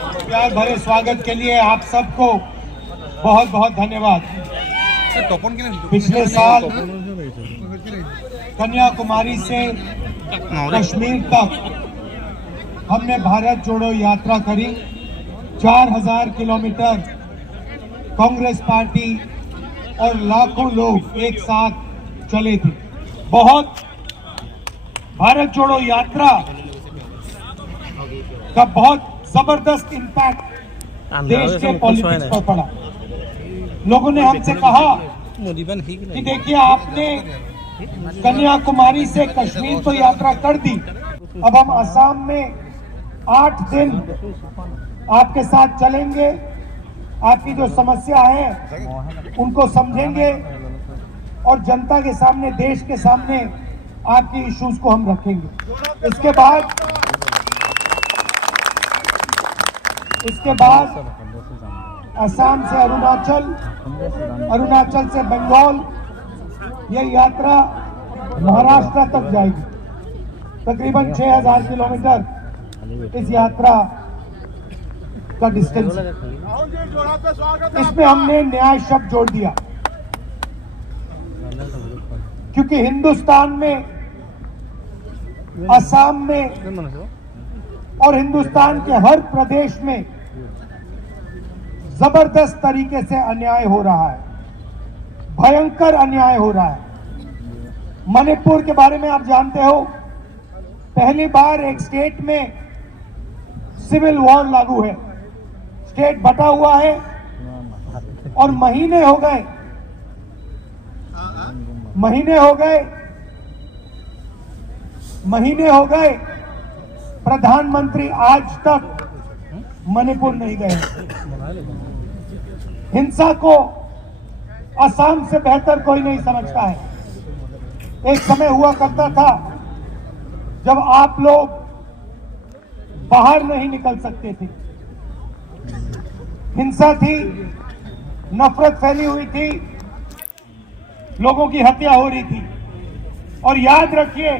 प्यार भरे स्वागत के लिए आप सबको बहुत बहुत धन्यवाद। पिछले साल कन्याकुमारी से कश्मीर तक हमने भारत जोड़ो यात्रा करी। 4000 किलोमीटर कांग्रेस पार्टी और लाखों लोग एक साथ चले थे। बहुत भारत जोड़ो यात्रा का बहुत जबरदस्त इम्पैक्ट देश के पॉलिटिक्स पर पड़ा। लोगों ने हमसे कहा कि देखिए आपने कन्याकुमारी से कश्मीर तो यात्रा कर दी, अब हम असम में 8 दिन आपके साथ चलेंगे, आपकी जो समस्या है उनको समझेंगे और जनता के सामने, देश के सामने आपकी इश्यूज को हम रखेंगे। इसके बाद असम से अरुणाचल, अरुणाचल से बंगाल, ये यात्रा महाराष्ट्र तक जाएगी। तकरीबन 6000 किलोमीटर इस यात्रा का डिस्टेंस। इसमें हमने न्याय शब्द जोड़ दिया, क्योंकि हिंदुस्तान में, असम में और हिंदुस्तान के हर प्रदेश में जबरदस्त तरीके से अन्याय हो रहा है, भयंकर अन्याय हो रहा है। मणिपुर के बारे में आप जानते हो, पहली बार एक स्टेट में सिविल वॉर लागू है, स्टेट बटा हुआ है और महीने हो गए प्रधानमंत्री आज तक मणिपुर नहीं गए। हिंसा को असम से बेहतर कोई नहीं समझता है। एक समय हुआ करता था जब आप लोग बाहर नहीं निकल सकते थे, हिंसा थी, नफरत फैली हुई थी, लोगों की हत्या हो रही थी। और याद रखिए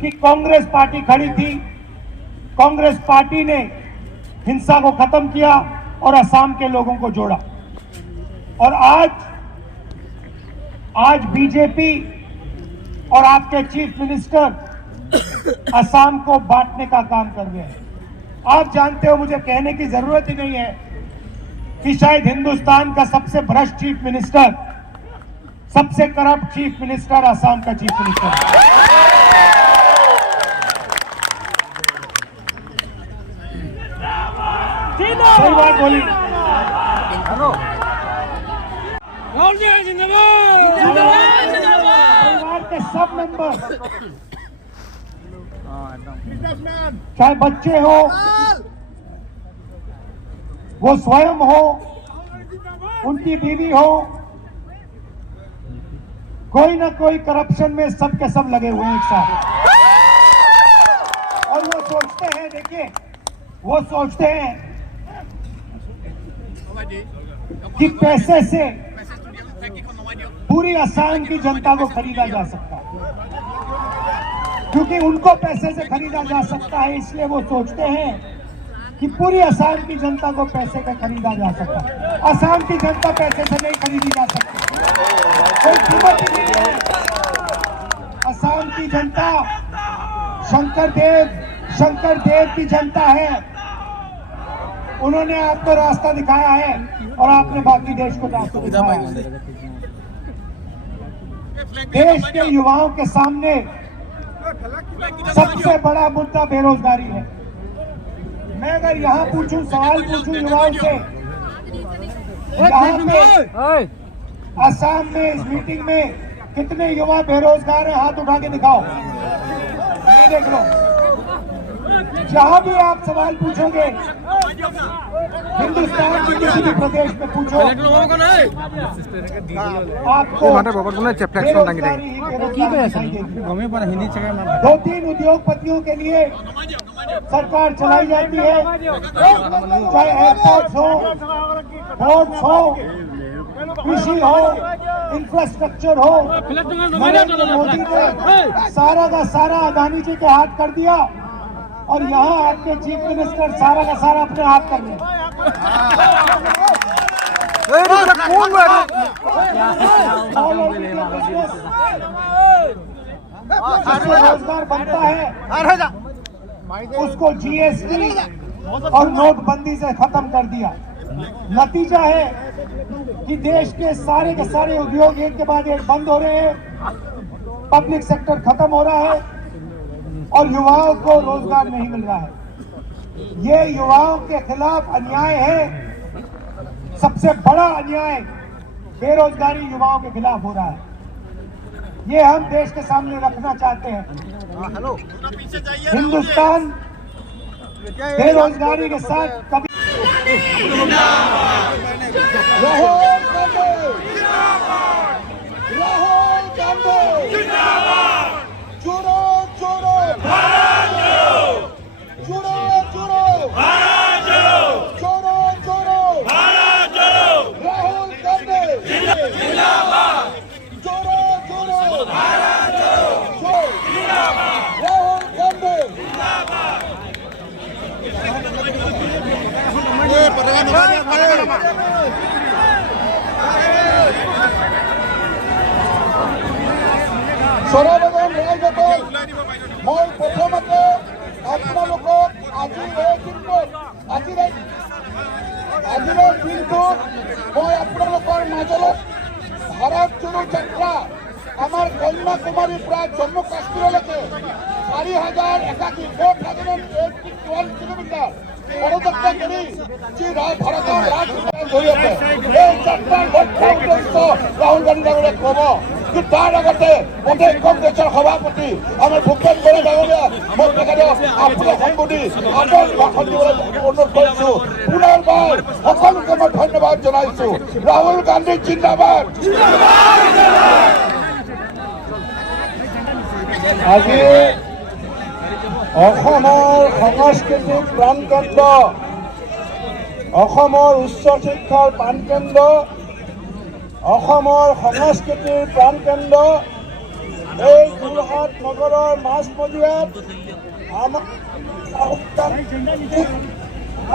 कि कांग्रेस पार्टी खड़ी थी, कांग्रेस पार्टी ने हिंसा को खत्म किया और असम के लोगों को जोड़ा। और आज बीजेपी और आपके चीफ मिनिस्टर असम को बांटने का काम कर रहे हैं। आप जानते हो, मुझे कहने की जरूरत ही नहीं है कि शायद हिंदुस्तान का सबसे भ्रष्ट चीफ मिनिस्टर, सबसे करप्ट चीफ मिनिस्टर असम का चीफ मिनिस्टर है। सही बात बोली। परिवार के सब मेंबर, चाहे बच्चे हो, वो स्वयं हो, उनकी बीवी हो, कोई ना कोई करप्शन में सब के सब लगे हुए हैं एक साथ। और वो सोचते हैं, देखिए वो सोचते हैं कि पैसे से पूरी असम की जनता को खरीदा जा सकता है। क्योंकि उनको पैसे से खरीदा जा सकता है, इसलिए वो सोचते हैं कि पूरी असम की जनता को पैसे का खरीदा जा सकता है। असम की जनता पैसे से नहीं खरीदी जा सकती, कोई कीमत ही नहीं है। असम की जनता शंकर देव की जनता है। उन्होंने आपको रास्ता दिखाया है और आपने बाकी देश को रास्ता दिखाया है। देश के युवाओं के सामने सबसे बड़ा मुद्दा बेरोजगारी है। मैं अगर यहाँ पूछूं, सवाल पूछूं युवाओं से, यहाँ पे असम में इस मीटिंग में कितने युवा बेरोजगार हैं, हाथ उठा के दिखाओ। ये देख लो, जहां भी आप सवाल पूछोगे, हिंदुस्तान के किसी भी प्रदेश में पूछो, आपको 2-3 उद्योगपतियों के लिए सरकार चलाई जाती है, चाहे एयरपोर्ट्स हो, पोर्ट्स हो, कृषि हो, इंफ्रास्ट्रक्चर हो। नरेंद्र मोदी ने सारा का सारा अदानी जी के हाथ कर दिया और यहाँ आपके चीफ मिनिस्टर सारा का सारा अपने हाथ कर रहे हैं। रोजगार बनता है उसको जीएसटी और नोटबंदी से खत्म कर दिया। नतीजा है कि देश के सारे उद्योग एक के बाद एक बंद हो रहे हैं, पब्लिक सेक्टर खत्म हो रहा है और युवाओं को रोजगार नहीं मिल रहा है। ये युवाओं के खिलाफ अन्याय है। सबसे बड़ा अन्याय बेरोजगारी युवाओं के खिलाफ हो रहा है। ये हम देश के सामने रखना चाहते हैं। हिंदुस्तान बेरोजगारी के साथ कभी राहुल गांधी जुड़ो जुड़ो जुड़ो जुड़ो जोड़ो जोड़ो राहुल गांधी जोड़ो जोड़ो राहुल गांधी। সৰ্বজন ৰাইজসকল, মই প্ৰথমতে আপোনালোকক আজিৰ দিনটোত মই আপোনালোকৰ মাজলৈ ভাৰত জোড়ো যাত্ৰা আমাৰ কন্যাকুমাৰীৰ পৰা জম্মু কাশ্মীৰলৈকে 4,081 কিলোমিটাৰ পদযাত্ৰা কৰি যি ভাৰতৰ ৰাজনীতিৰ জৰিয়তে এই যাত্ৰাৰ লক্ষ্য উদ্দেশ্য ৰাহুল গান্ধী ডাঙৰীয়াই ক'ব। কিন্তু তাৰ আগতে প্ৰদেশ কংগ্ৰেছৰ সভাপতি আমাৰ ভূপেন বৰা ডাঙৰীয়া মই তেখেতক আপুনি সম্বোধি আগৰ ভাষণ দিবলৈ অনুৰোধ কৰিছোঁ। পুনৰবাৰ সকলোকে মই ধন্যবাদ জনাইছোঁ। ৰাহুল গান্ধী জিন্দাবাদ। আজি অসমৰ সংস্কৃতিক প্ৰাণকেন্দ্ৰ, অসমৰ উচ্চ শিক্ষাৰ প্ৰাণকেন্দ্ৰ, অসমৰ সংস্কৃতিৰ প্ৰাণকেন্দ্ৰ এই যোৰহাট নগৰৰ মাজমজিয়াত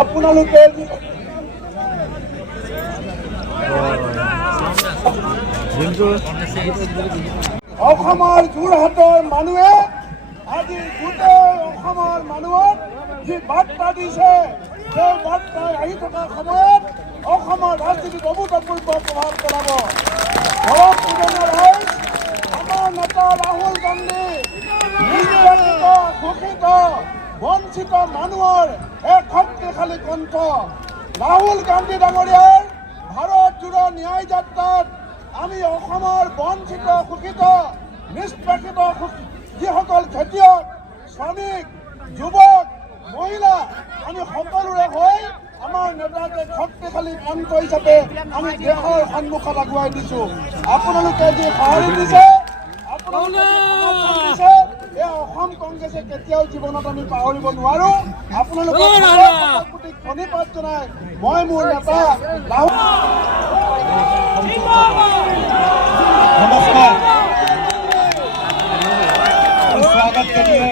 আপোনালোকে অসমৰ যোৰহাটৰ মানুহে আজি গোটেই অসমৰ মানুহক যি বাৰ্তা দিছে, সেই বাৰ্তাই আহি থকা সময়ত অসমৰ ৰাজনীতিত অভূতপূৰ্ব প্ৰভাৱ পেলাব। আমাৰ নেতা ৰাহুল গান্ধী নিৰ্যাতিত, শোষিত, বঞ্চিত মানুহৰ এক শক্তিশালী কণ্ঠ। ৰাহুল গান্ধী ডাঙৰীয়াৰ ভাৰত জোড়ো ন্যায় যাত্ৰাত আমি অসমৰ বঞ্চিত, শোষিত, নিষ্পেষিত যিসকল খেতিয়ক, শ্ৰমিক, যুৱক, মহিলা আমি সকলোৰে হৈ আমাৰ নেতাক এক শক্তিশালী কণ্ঠ হিচাপে আমি দেশৰ সন্মুখত আগুৱাই দিছোঁ। আপোনালোকে যি সঁহাৰি দিছে, এই অসম কংগ্ৰেছে কেতিয়াও জীৱনত আমি পাহৰিব নোৱাৰো। আপোনালোকৰ প্ৰতি ধন্যবাদ জনাই মই মোৰ নেতা নমস্কাৰ। स्वागत के लिए